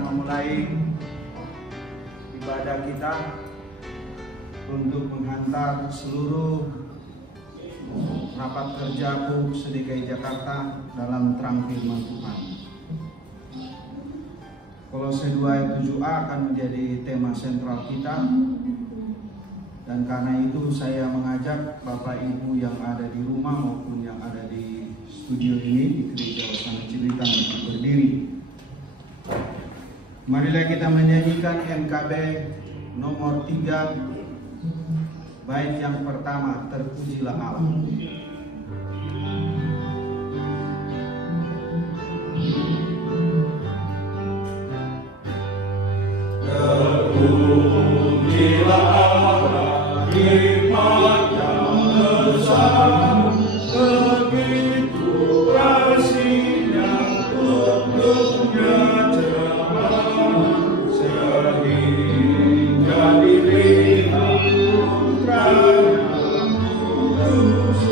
akan memulai ibadah kita untuk menghantar seluruh rapat kerja PUK DKI Jakarta dalam terang firman Tuhan. Kolose 2 ayat 7a akan menjadi tema sentral kita. Dan karena itu saya mengajak Bapak Ibu yang ada di rumah maupun yang ada di studio ini di Gereja Hosana Cibitan untuk berdiri. Marilah kita menyanyikan NKB nomor 3 bait yang pertama, Terpujilah Allah. Terpujilah Allah, hikmat yang besar, begitu kasihnya untuknya cerah, sehingga diberikan putranya kudus,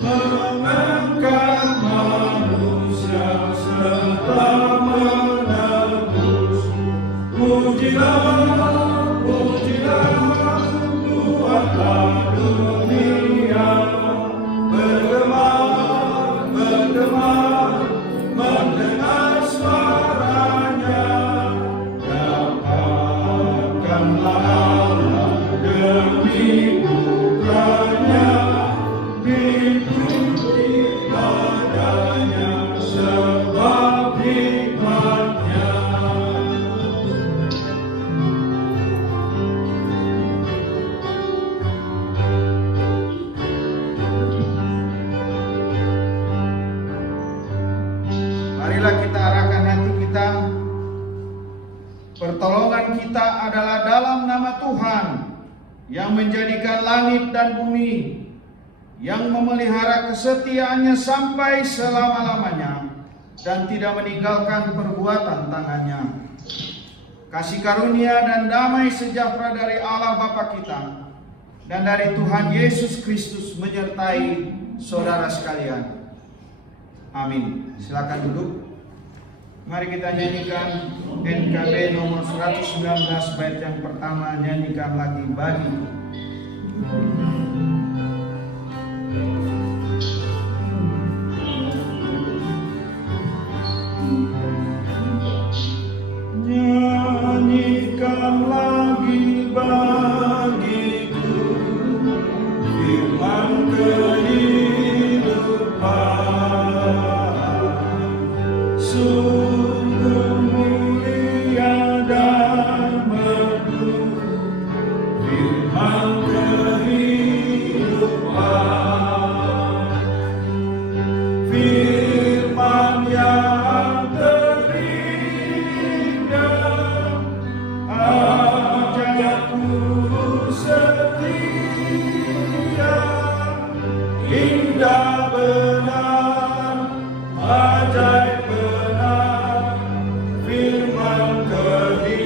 mengangkat manusia serta menebus. Pujilah, pujilah, Tuhanlah dunia, bergema, bergema, mendengar suaranya. Dapatkanlah Allah demi putranya, hidup ibadahnya sebab hikmatnya. Marilah kita arahkan hati kita. Pertolongan kita adalah dalam nama Tuhan yang menjadikan langit dan bumi, yang memelihara kesetiaannya sampai selama-lamanya dan tidak meninggalkan perbuatan tangannya. Kasih karunia dan damai sejahtera dari Allah Bapa kita dan dari Tuhan Yesus Kristus menyertai saudara sekalian. Amin. Silakan duduk. Mari kita nyanyikan NKB nomor 119 bait yang pertama, nyanyikan lagi bagi. Nyanyikan lagi bagiku firman kehidupan, sungguh mulia dan merdu firman kehidupan, firman yang terindah, ajaibku setia, indah benar, ajaib benar, firman kehidupan,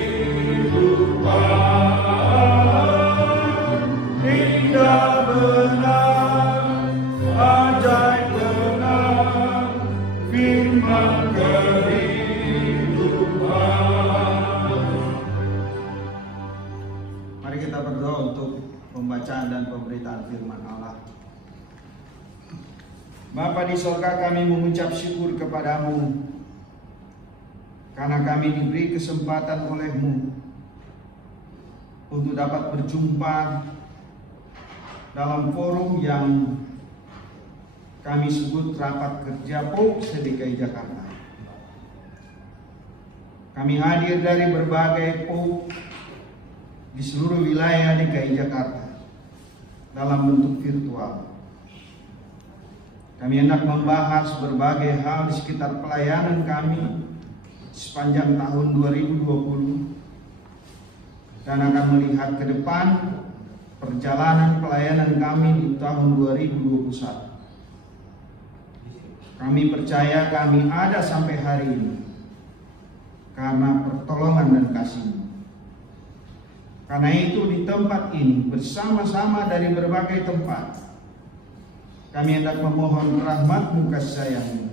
indah benar, ajaib benar, firman kehidupan. Mari kita berdoa untuk pembacaan dan pemberitaan firman Allah. Bapa di sorga, kami mengucap syukur kepadamu karena kami diberi kesempatan olehmu untuk dapat berjumpa dalam forum yang kami sebut rapat kerja PUK DKI Jakarta. Kami hadir dari berbagai PUK di seluruh wilayah DKI Jakarta dalam bentuk virtual. Kami hendak membahas berbagai hal di sekitar pelayanan kami sepanjang tahun 2020 dan akan melihat ke depan perjalanan pelayanan kami di tahun 2021. Kami percaya kami ada sampai hari ini karena pertolongan dan kasih-Mu. Karena itu di tempat ini bersama-sama dari berbagai tempat kami hendak memohon rahmat-Mu, kasih sayang-Mu.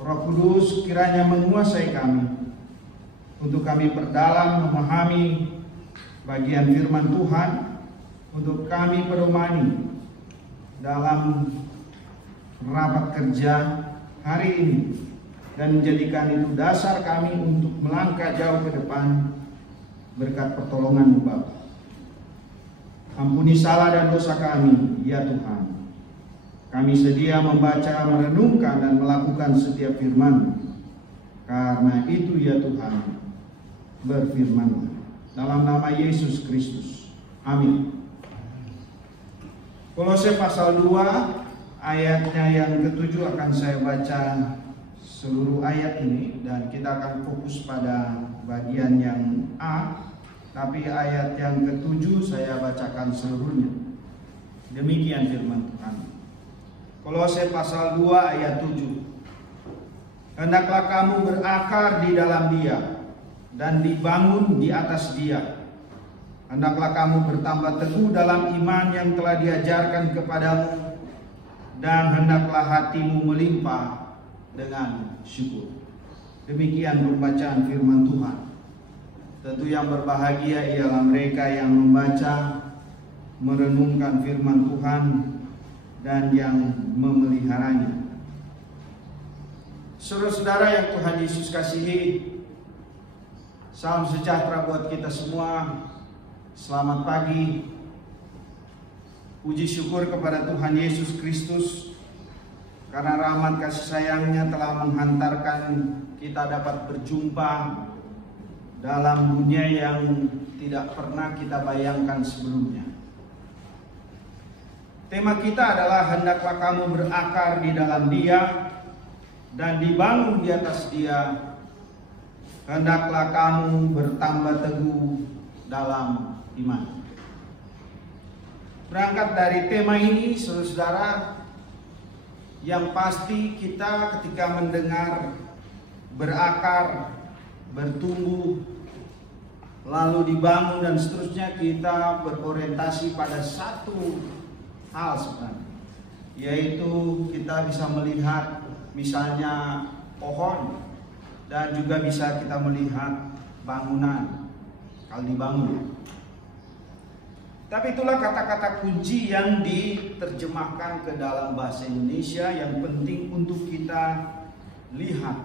Roh Kudus kiranya menguasai kami untuk kami perdalam memahami bagian firman Tuhan, untuk kami pedomani dalam rapat kerja hari ini, dan menjadikan itu dasar kami untuk melangkah jauh ke depan berkat pertolongan-Mu Bapa. Ampuni salah dan dosa kami, ya Tuhan. Kami sedia membaca, merenungkan, dan melakukan setiap firman-Mu. Karena itu ya Tuhan, berfirman dalam nama Yesus Kristus. Amin. Kolose pasal 2 ayatnya yang ke-7 akan saya baca seluruh ayat ini, dan kita akan fokus pada bagian yang A, tapi ayat yang ke-7 saya bacakan seluruhnya. Demikian firman Tuhan. Kolose pasal 2 ayat 7. Hendaklah kamu berakar di dalam Dia dan dibangun di atas Dia. Hendaklah kamu bertambah teguh dalam iman yang telah diajarkan kepadamu, dan hendaklah hatimu melimpah dengan syukur. Demikian pembacaan firman Tuhan. Tentu yang berbahagia ialah mereka yang membaca, merenungkan firman Tuhan, dan yang memeliharanya. Saudara-saudara yang Tuhan Yesus kasihi, salam sejahtera buat kita semua. Selamat pagi. Puji syukur kepada Tuhan Yesus Kristus, karena rahmat kasih sayang-Nya telah menghantarkan kita dapat berjumpa dalam dunia yang tidak pernah kita bayangkan sebelumnya. Tema kita adalah hendaklah kamu berakar di dalam Dia dan dibangun di atas Dia. Hendaklah kamu bertambah teguh dalam iman. Berangkat dari tema ini, saudara-saudara, yang pasti kita ketika mendengar berakar, bertumbuh, lalu dibangun dan seterusnya, kita berorientasi pada satu hal sebenarnya, yaitu kita bisa melihat misalnya pohon, dan juga bisa kita melihat bangunan kalau dibangun. Tapi itulah kata-kata kunci yang diterjemahkan ke dalam bahasa Indonesia yang penting untuk kita lihat.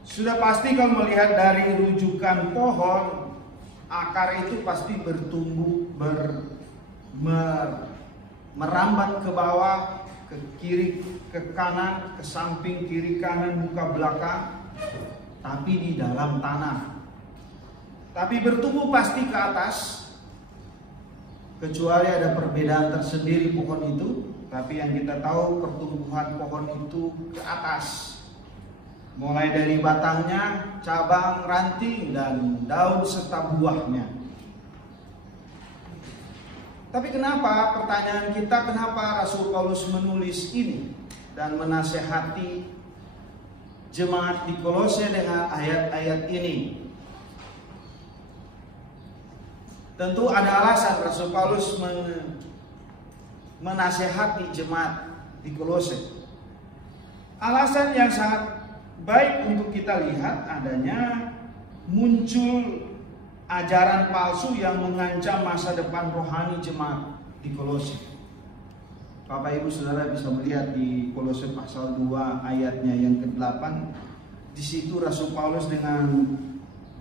Sudah pasti kalau melihat dari rujukan pohon, akar itu pasti bertumbuh, merambat ke bawah, ke kiri, ke kanan, ke samping, kiri, kanan, muka, belakang, tapi di dalam tanah. Tapi bertumbuh pasti ke atas, kecuali ada perbedaan tersendiri pohon itu. Tapi yang kita tahu, pertumbuhan pohon itu ke atas, mulai dari batangnya, cabang, ranting, dan daun serta buahnya. Tapi kenapa, pertanyaan kita, kenapa Rasul Paulus menulis ini dan menasehati jemaat di Kolose dengan ayat-ayat ini? Tentu ada alasan Rasul Paulus menasehati jemaat di Kolose. Alasan yang sangat baik untuk kita lihat adanya muncul ajaran palsu yang mengancam masa depan rohani jemaat di Kolose. Bapak Ibu Saudara bisa melihat di Kolose pasal 2 ayatnya yang ke-8. Di situ Rasul Paulus dengan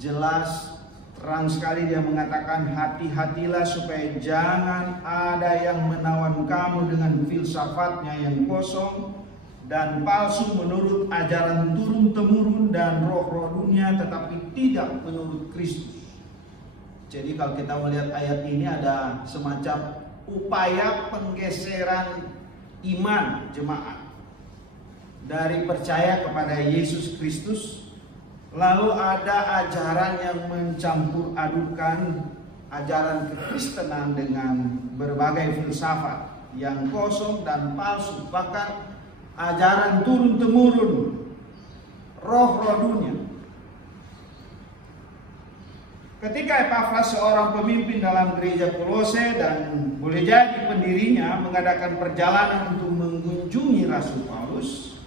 jelas, terang sekali dia mengatakan, hati-hatilah supaya jangan ada yang menawan kamu dengan filsafatnya yang kosong dan palsu menurut ajaran turun-temurun dan roh-roh dunia, tetapi tidak menurut Kristus. Jadi kalau kita melihat ayat ini ada semacam upaya penggeseran iman jemaat dari percaya kepada Yesus Kristus, lalu ada ajaran yang mencampur adukan ajaran kekristenan dengan berbagai filsafat yang kosong dan palsu, bahkan ajaran turun-temurun, roh-roh dunia. Ketika Epafras, seorang pemimpin dalam gereja Kolose dan boleh jadi pendirinya, mengadakan perjalanan untuk mengunjungi Rasul Paulus,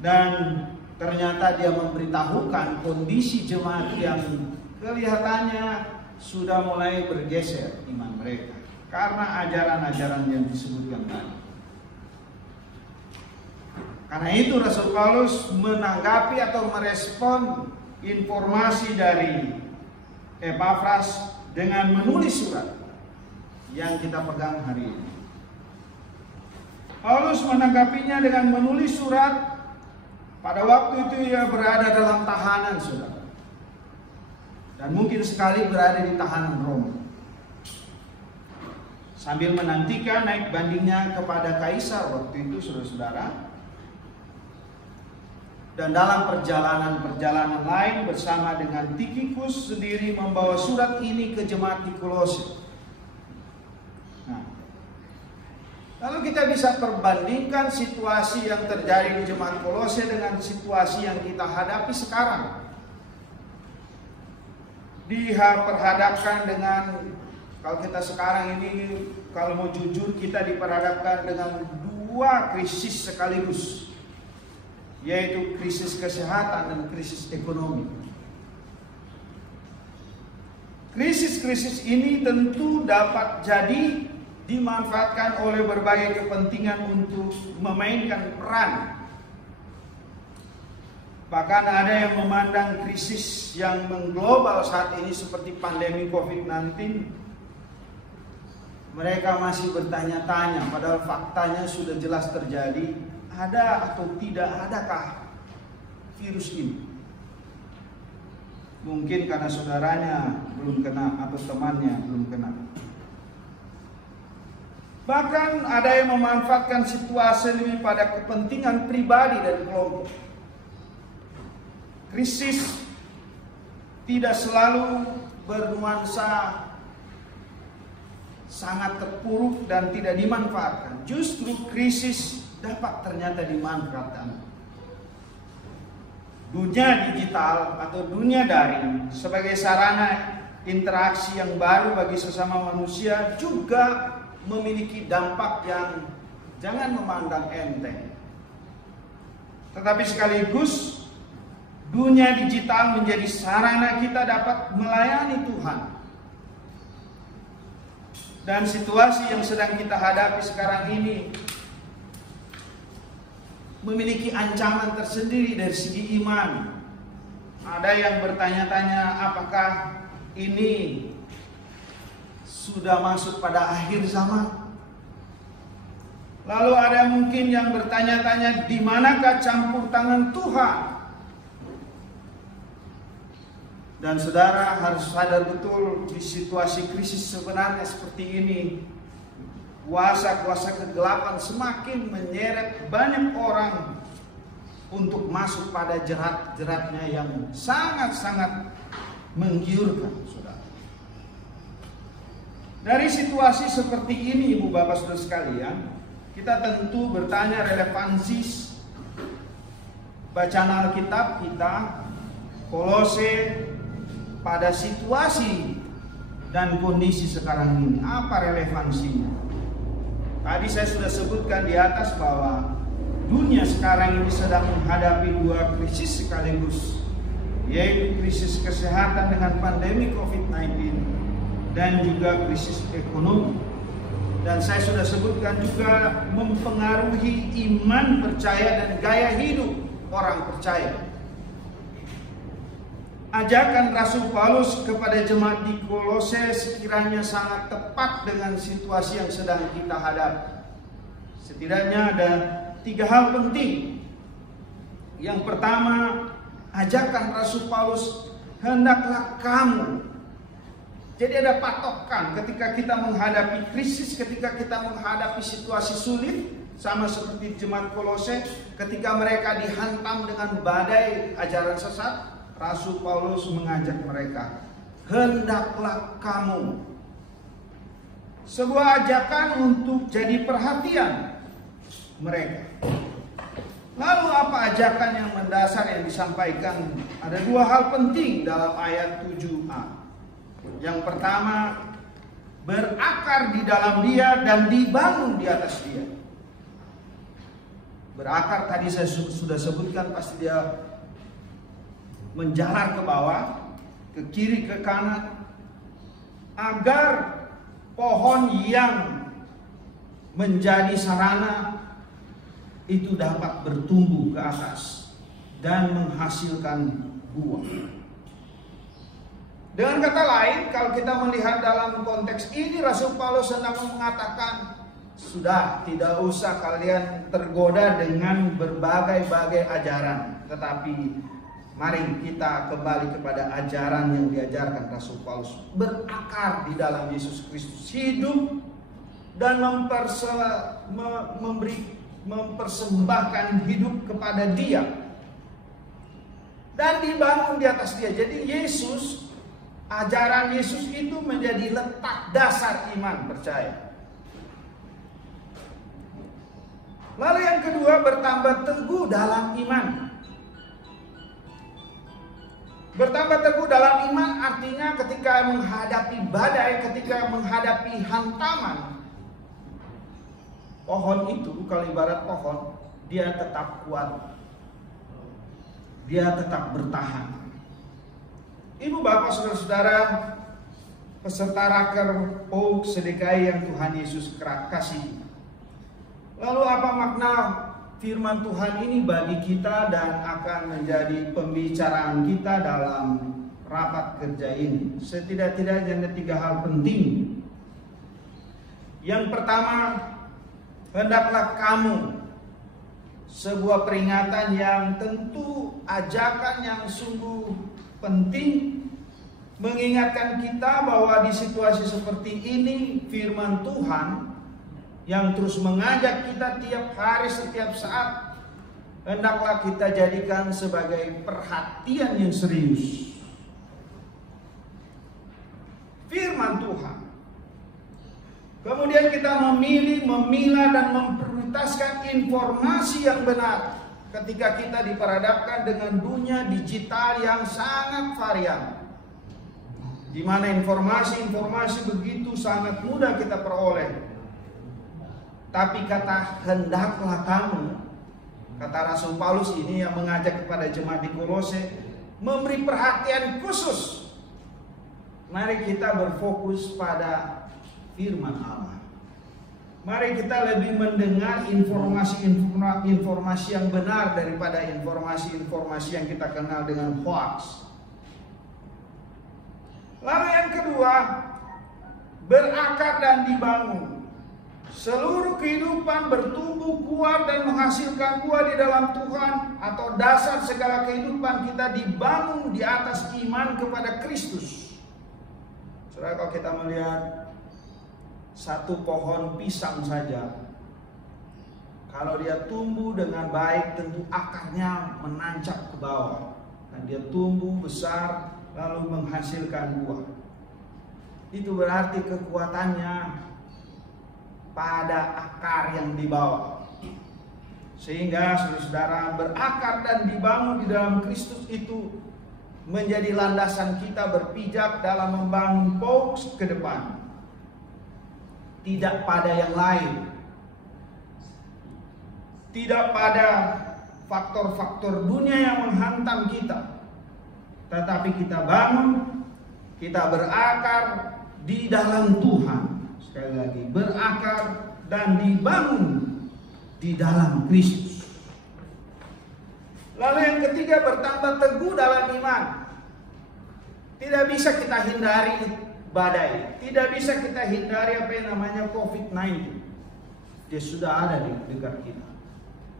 dan ternyata dia memberitahukan kondisi jemaat yang kelihatannya sudah mulai bergeser iman mereka karena ajaran-ajaran yang disebutkan tadi. Karena itu Rasul Paulus menanggapi atau merespon informasi dari Epafras dengan menulis surat yang kita pegang hari ini. Paulus menanggapinya dengan menulis surat. Pada waktu itu ia berada dalam tahanan, saudara, dan mungkin sekali berada di tahanan Roma, sambil menantikan naik bandingnya kepada Kaisar waktu itu, saudara-saudara. Dan dalam perjalanan lain bersama dengan Tikhikus sendiri membawa surat ini ke jemaat di Kolose. Nah, lalu kita bisa perbandingkan situasi yang terjadi di jemaat Kolose dengan situasi yang kita hadapi sekarang. Diperhadapkan dengan, kalau kita sekarang ini, kalau mau jujur, kita diperhadapkan dengan dua krisis sekaligus, yaitu krisis kesehatan dan krisis ekonomi. Krisis-krisis ini tentu dapat jadi dimanfaatkan oleh berbagai kepentingan untuk memainkan peran. Bahkan ada yang memandang krisis yang mengglobal saat ini seperti pandemi COVID-19. Mereka masih bertanya-tanya, padahal faktanya sudah jelas terjadi. Ada atau tidak adakah virus ini? Mungkin karena saudaranya belum kena atau temannya belum kena. Bahkan ada yang memanfaatkan situasi ini pada kepentingan pribadi dan kelompok. Krisis tidak selalu bernuansa sangat terpuruk dan tidak dimanfaatkan. Justru krisis dapat ternyata dimanfaatkan. Dunia digital atau dunia daring sebagai sarana interaksi yang baru bagi sesama manusia juga memiliki dampak yang jangan memandang enteng. Tetapi sekaligus dunia digital menjadi sarana kita dapat melayani Tuhan. Dan situasi yang sedang kita hadapi sekarang ini memiliki ancaman tersendiri dari segi iman. Ada yang bertanya-tanya, apakah ini sudah masuk pada akhir zaman? Lalu ada mungkin yang bertanya-tanya, di manakah campur tangan Tuhan? Dan saudara harus sadar betul, di situasi krisis sebenarnya seperti ini, kuasa-kuasa kegelapan semakin menyeret banyak orang untuk masuk pada jerat-jeratnya yang sangat-sangat menggiurkan, saudara. Dari situasi seperti ini, Ibu Bapak Saudara sekalian, kita tentu bertanya relevansi bacaan Alkitab kita, Kolose, pada situasi dan kondisi sekarang ini. Apa relevansinya? Tadi saya sudah sebutkan di atas bahwa dunia sekarang ini sedang menghadapi dua krisis sekaligus, yaitu krisis kesehatan dengan pandemi COVID-19 dan juga krisis ekonomi. Dan saya sudah sebutkan juga mempengaruhi iman percaya dan gaya hidup orang percaya. Ajakan Rasul Paulus kepada jemaat di Kolose sekiranya sangat tepat dengan situasi yang sedang kita hadapi. Setidaknya ada 3 hal penting. Yang pertama, ajakan Rasul Paulus, hendaklah kamu. Jadi ada patokan ketika kita menghadapi krisis, ketika kita menghadapi situasi sulit, sama seperti jemaat Kolose, ketika mereka dihantam dengan badai ajaran sesat, Rasul Paulus mengajak mereka, hendaklah kamu. Sebuah ajakan untuk jadi perhatian mereka. Lalu apa ajakan yang mendasar yang disampaikan? Ada 2 hal penting dalam ayat 7a. Yang pertama, berakar di dalam Dia dan dibangun di atas Dia. Berakar tadi saya sudah sebutkan, pasti dia menjalar ke bawah, ke kiri, ke kanan, agar pohon yang menjadi sarana itu dapat bertumbuh ke atas dan menghasilkan buah. Dengan kata lain, kalau kita melihat dalam konteks ini, Rasul Paulus sedang mengatakan, sudah tidak usah kalian tergoda dengan berbagai-bagai ajaran, tetapi mari kita kembali kepada ajaran yang diajarkan Rasul Paulus, berakar di dalam Yesus Kristus, hidup dan mempersembahkan hidup kepada Dia dan dibangun di atas Dia. Jadi Yesus, ajaran Yesus itu menjadi letak dasar iman percaya. Lalu yang kedua, bertambah teguh dalam iman. Bertambah teguh dalam iman artinya ketika menghadapi badai, ketika menghadapi hantaman, pohon itu, kalau ibarat pohon, dia tetap kuat, dia tetap bertahan. Ibu bapak saudara-saudara, peserta raker POUK SDKI yang Tuhan Yesus kasih. Lalu apa makna firman Tuhan ini bagi kita dan akan menjadi pembicaraan kita dalam rapat kerja ini? Setidak-tidaknya ada 3 hal penting. Yang pertama, hendaklah kamu, sebuah peringatan yang tentu ajakan yang sungguh penting, mengingatkan kita bahwa di situasi seperti ini firman Tuhan yang terus mengajak kita tiap hari, setiap saat, hendaklah kita jadikan sebagai perhatian yang serius. Firman Tuhan. Kemudian kita memilih, memilah dan memprioritaskan informasi yang benar ketika kita diperhadapkan dengan dunia digital yang sangat varian, di mana informasi-informasi begitu sangat mudah kita peroleh. Tapi kata hendaklah kamu, kata Rasul Paulus ini yang mengajak kepada jemaat di Kolose, memberi perhatian khusus. Mari kita berfokus pada firman Allah. Mari kita lebih mendengar informasi yang benar daripada informasi-informasi yang kita kenal dengan hoax. Lalu yang kedua, berakar dan dibangun. Seluruh kehidupan bertumbuh kuat dan menghasilkan buah di dalam Tuhan, atau dasar segala kehidupan kita dibangun di atas iman kepada Kristus. Saudara, kalau kita melihat satu pohon pisang saja, kalau dia tumbuh dengan baik, tentu akarnya menancap ke bawah dan dia tumbuh besar lalu menghasilkan buah. Itu berarti kekuatannya pada akar yang di bawah. Sehingga saudara-saudara, berakar dan dibangun di dalam Kristus itu menjadi landasan kita berpijak dalam membangun POUK ke depan. Tidak pada yang lain, tidak pada faktor-faktor dunia yang menghantam kita, tetapi kita bangun, kita berakar di dalam Tuhan. Sekali lagi, berakar dan dibangun di dalam Kristus. Lalu yang ketiga, bertambah teguh dalam iman. Tidak bisa kita hindari badai, tidak bisa kita hindari apa yang namanya COVID-19. Dia sudah ada di dekat kita,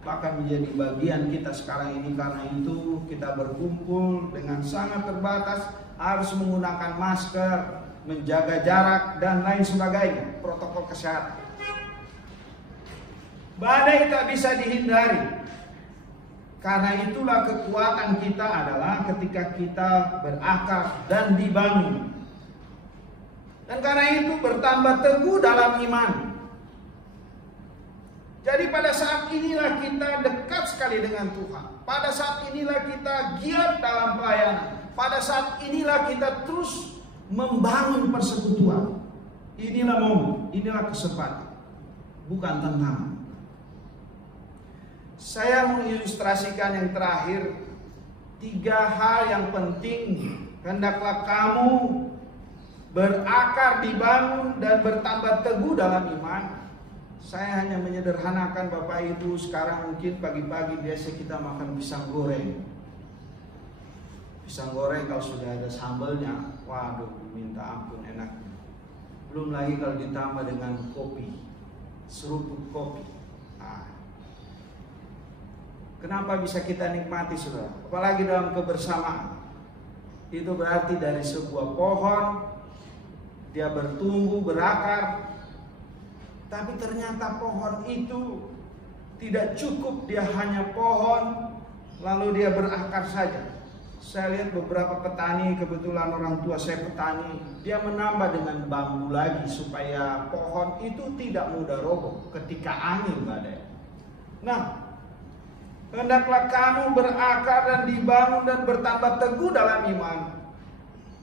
bahkan menjadi bagian kita sekarang ini. Karena itu kita berkumpul dengan sangat terbatas, harus menggunakan masker, menjaga jarak dan lain sebagainya, protokol kesehatan. Badai tak bisa dihindari. Karena itulah kekuatan kita adalah ketika kita berakar dan dibangun. Dan karena itu bertambah teguh dalam iman. Jadi pada saat inilah kita dekat sekali dengan Tuhan. Pada saat inilah kita giat dalam pelayanan. Pada saat inilah kita terus membangun persekutuan. Inilah momen, inilah kesempatan, bukan tantangan. Saya mengilustrasikan yang terakhir 3 hal yang penting. Hendaklah kamu berakar, dibangun, dan bertambah teguh dalam iman. Saya hanya menyederhanakan Bapak Ibu. Sekarang mungkin pagi-pagi biasa kita makan pisang goreng. Pisang goreng kalau sudah ada sambalnya, waduh, minta ampun enaknya. Belum lagi kalau ditambah dengan kopi, seruput kopi. Kenapa bisa kita nikmati, saudara? Apalagi dalam kebersamaan. Itu berarti dari sebuah pohon, dia bertumbuh, berakar. Tapi ternyata pohon itu tidak cukup dia hanya pohon, lalu dia berakar saja. Saya lihat beberapa petani, kebetulan orang tua saya petani, dia menambah dengan bambu lagi supaya pohon itu tidak mudah roboh ketika angin badai. Nah, hendaklah kamu berakar dan dibangun dan bertambah teguh dalam iman.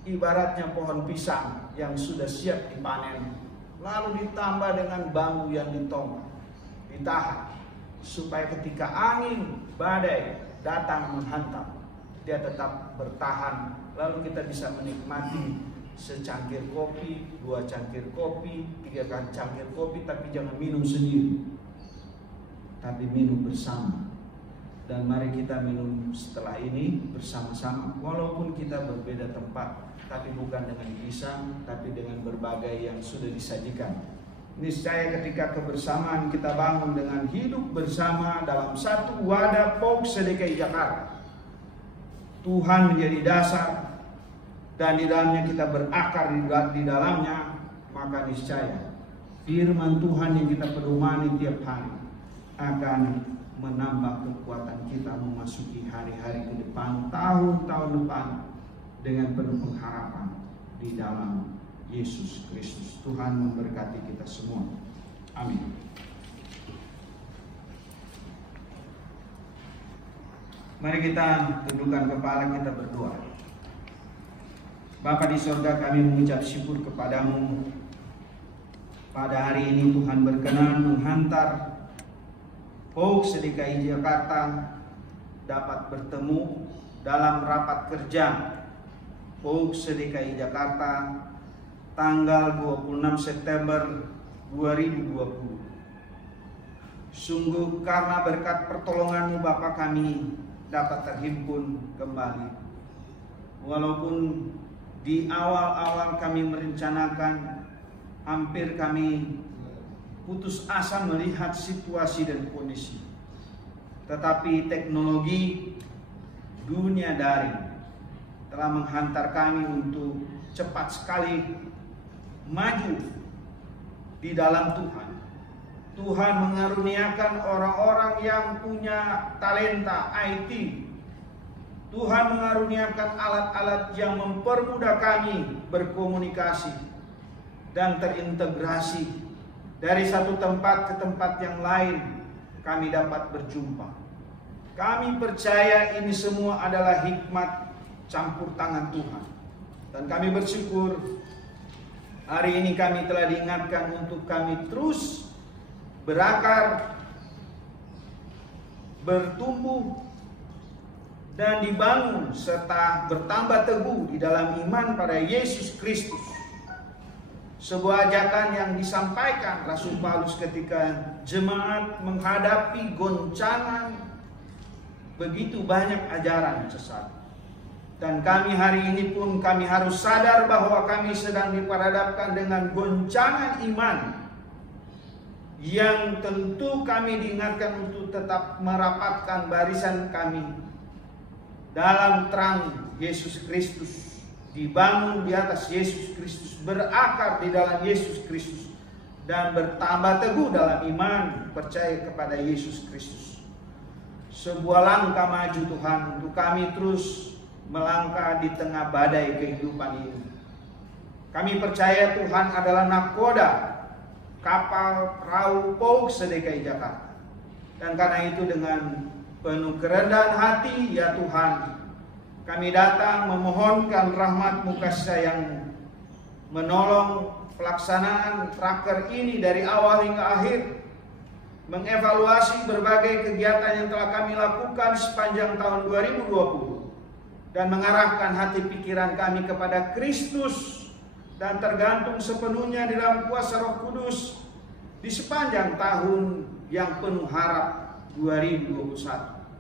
Ibaratnya pohon pisang yang sudah siap dipanen, lalu ditambah dengan bambu yang ditahan, supaya ketika angin badai datang menghantam, dia tetap bertahan. Lalu kita bisa menikmati secangkir kopi, 2 cangkir kopi, 3 cangkir kopi, tapi jangan minum sendiri, tapi minum bersama. Dan mari kita minum setelah ini bersama-sama, walaupun kita berbeda tempat, tapi bukan dengan pisang, tapi dengan berbagai yang sudah disajikan. Niscaya ketika kebersamaan kita bangun dengan hidup bersama dalam satu wadah POG DKI Jakarta, Tuhan menjadi dasar, dan di dalamnya kita berakar di dalamnya, maka niscaya firman Tuhan yang kita pedomani tiap hari akan menambah kekuatan kita memasuki hari-hari ke depan, tahun-tahun depan, dengan penuh pengharapan di dalam Yesus Kristus. Tuhan memberkati kita semua. Amin. Mari kita tundukkan kepala, kita berdoa. Bapa di sorga, kami mengucap syukur kepadamu. Pada hari ini Tuhan berkenan menghantar POG DKI Jakarta dapat bertemu dalam rapat kerja POG DKI Jakarta tanggal 26 September 2020. Sungguh karena berkat pertolongan-Mu Bapa, kami dapat terhimpun kembali. Walaupun di awal-awal kami merencanakan, hampir kami putus asa melihat situasi dan kondisi. Tetapi teknologi dunia daring telah menghantar kami untuk cepat sekali maju di dalam Tuhan. Tuhan mengaruniakan orang-orang yang punya talenta IT. Tuhan mengaruniakan alat-alat yang mempermudah kami berkomunikasi dan terintegrasi. Dari satu tempat ke tempat yang lain kami dapat berjumpa. Kami percaya ini semua adalah hikmat campur tangan Tuhan. Dan kami bersyukur hari ini kami telah diingatkan untuk kami terus berakar, bertumbuh, dan dibangun serta bertambah teguh di dalam iman pada Yesus Kristus. Sebuah ajakan yang disampaikan Rasul Paulus ketika jemaat menghadapi goncangan begitu banyak ajaran sesat. Dan kami hari ini pun kami harus sadar bahwa kami sedang diperhadapkan dengan goncangan iman yang tentu kami diingatkan untuk tetap merapatkan barisan kami dalam terang Yesus Kristus. Dibangun di atas Yesus Kristus, berakar di dalam Yesus Kristus, dan bertambah teguh dalam iman percaya kepada Yesus Kristus. Sebuah langkah maju Tuhan untuk kami terus melangkah di tengah badai kehidupan ini. Kami percaya Tuhan adalah nakoda kapal perahu POG DKI Jakarta. Dan karena itu dengan penuh kerendahan hati, ya Tuhan, kami datang memohonkan rahmat-Mu kasih sayang menolong pelaksanaan traker ini dari awal hingga akhir, mengevaluasi berbagai kegiatan yang telah kami lakukan sepanjang tahun 2020, dan mengarahkan hati pikiran kami kepada Kristus dan tergantung sepenuhnya di dalam kuasa Roh Kudus di sepanjang tahun yang penuh harap 2021.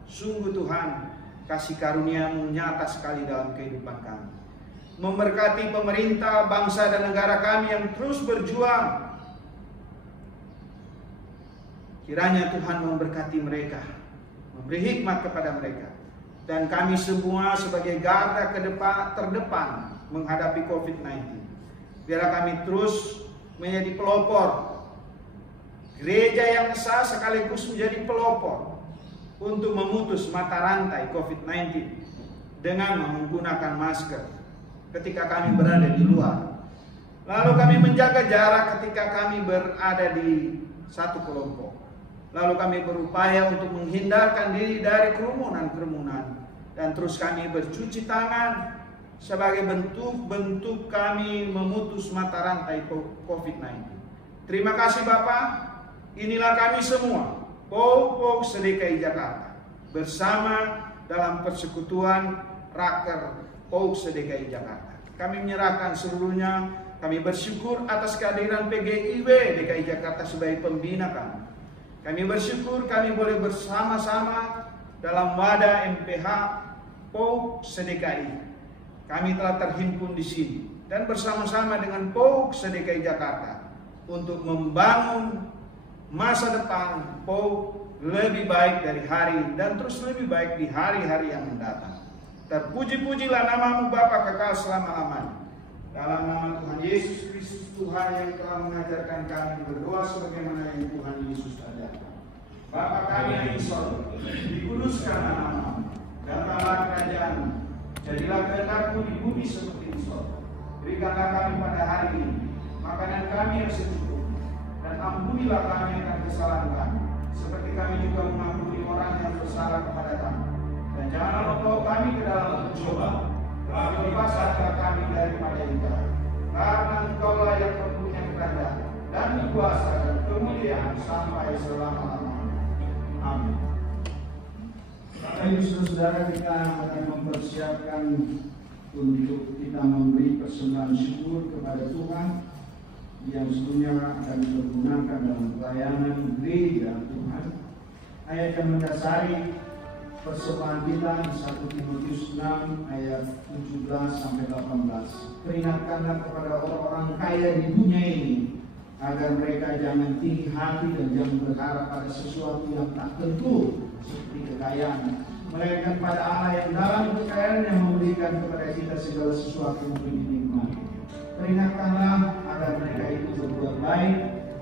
Sungguh Tuhan, kasih karunia-Mu nyata sekali dalam kehidupan kami. Memberkati pemerintah, bangsa dan negara kami yang terus berjuang. Kiranya Tuhan memberkati mereka, memberi hikmat kepada mereka. Dan kami semua sebagai garda terdepan menghadapi COVID-19. Biarlah kami terus menjadi pelopor gereja yang sah sekaligus menjadi pelopor untuk memutus mata rantai COVID-19 dengan menggunakan masker ketika kami berada di luar. Lalu kami menjaga jarak ketika kami berada di satu kelompok. Lalu kami berupaya untuk menghindarkan diri dari kerumunan-kerumunan. Dan terus kami bercuci tangan sebagai bentuk kami memutus mata rantai COVID-19. Terima kasih Bapak. Inilah kami semua, Pouk SDKI Jakarta, bersama dalam persekutuan Raker Pouk SDKI Jakarta. Kami menyerahkan seluruhnya. Kami bersyukur atas kehadiran PGIW DKI Jakarta sebagai pembina kami. Kami bersyukur kami boleh bersama-sama dalam wadah MPH Pouk SDKI. Kami telah terhimpun di sini dan bersama-sama dengan Pouk SDKI Jakarta untuk membangun masa depan Pouk lebih baik dari hari dan terus lebih baik di hari-hari yang mendatang. Terpuji-pujilah nama-Mu Bapa kekal selama-lamanya. Dalam nama Tuhan Yesus Kristus, Tuhan yang telah mengajarkan kami berdoa sebagaimana yang Tuhan Yesus ajarkan. Bapa kami yang di sorga, dikuduskan nama-Mu, datanglah kerajaan-Mu, jadilah kehendak-Mu di bumi seperti di sorga. Berikanlah kami pada hari ini makanan kami yang secukupnya, dan ampunilah kami akan kesalahan kami, seperti kami juga mengampuni orang yang bersalah kepada kami. Dan janganlah membawa kami ke dalam mencoba, tetapi lepaskanlah kami daripada yang jahat. Karena Engkaulah yang mempunyai kerajaan dan kuasa dan kemuliaan sampai selama-lamanya. Amin. Bapak Ibu Saudara, kita akan mempersiapkan untuk kita memberi persembahan syukur kepada Tuhan yang sebelumnya akan digunakan dalam pelayanan gereja Tuhan. Ayat yang mendasari persembahan kita 1 Timotius 6 ayat 17 sampai 18. Peringatkanlah kepada orang-orang kaya di dunia ini agar mereka jangan tinggi hati dan jangan berharap pada sesuatu yang tak tentu seperti kekayaan, melainkan pada Allah yang dalam kekayaan yang memberikan kepada kita segala sesuatu yang dinikmati. Peringatkanlah agar mereka itu berbuat baik,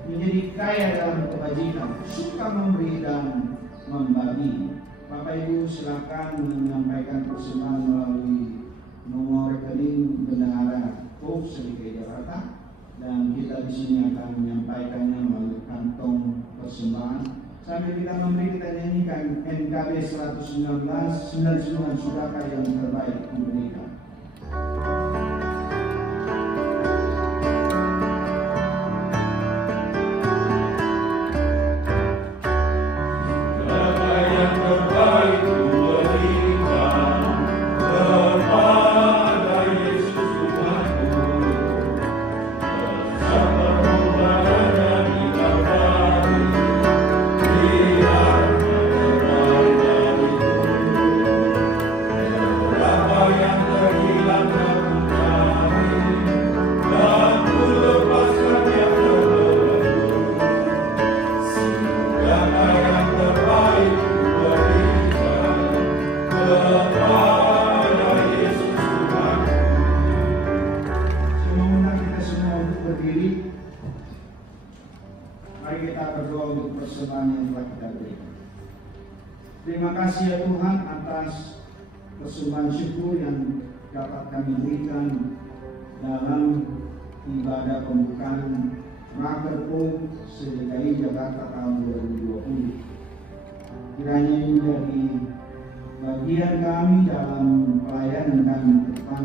menjadi kaya dalam kebajikan, suka memberi dan membagi. Bapak Ibu silakan menyampaikan persembahan melalui nomor rekening bendahara Pouk SDKI Jakarta, dan kita di sini akan menyampaikannya melalui kantong persembahan. Sambil kita memberi, kita nyanyikan NKB 119 99 Sudaka yang terbaik memberikan. Terima kasih ya Tuhan atas persembahan syukur yang dapat kami berikan dalam ibadah pembukaan Raker Pouk SDKI Jakarta tahun 2020. Kiranya ini menjadi bagian kami dalam pelayanan kami ke depan,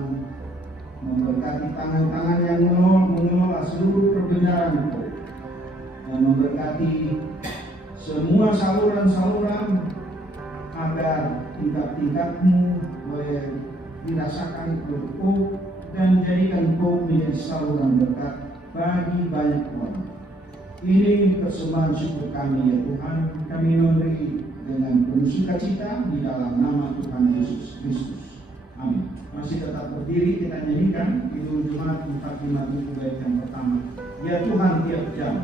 memberkati tangan-tangan yang mengelola seluruh perbenaran Pouk, dan memberkati semua saluran-saluran agar tingkat-tingkatmu boleh dirasakan oleh engkau dan jadikan engkau menjadi saluran berkat bagi banyak orang. Ini persembahan syukur kami ya Tuhan, kami memberi dengan penuh sukacita di dalam nama Tuhan Yesus Kristus. Amin. Masih tetap berdiri, kita nyanyikan Kidung Jumat 457 bait yang pertama. Ya Tuhan tiap jam.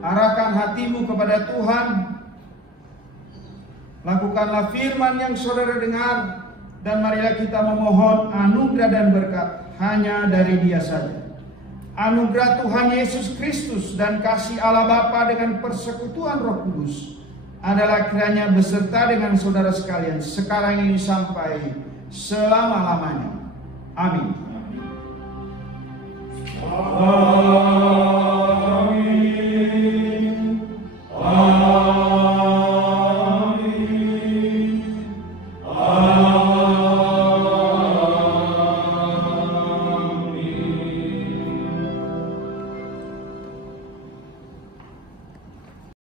Arahkan hatimu kepada Tuhan. Lakukanlah firman yang saudara dengar, dan marilah kita memohon anugerah dan berkat hanya dari Dia saja. Anugerah Tuhan Yesus Kristus dan kasih Allah Bapa dengan persekutuan Roh Kudus adalah kiranya beserta dengan saudara sekalian sekarang ini sampai selama-lamanya. Amin.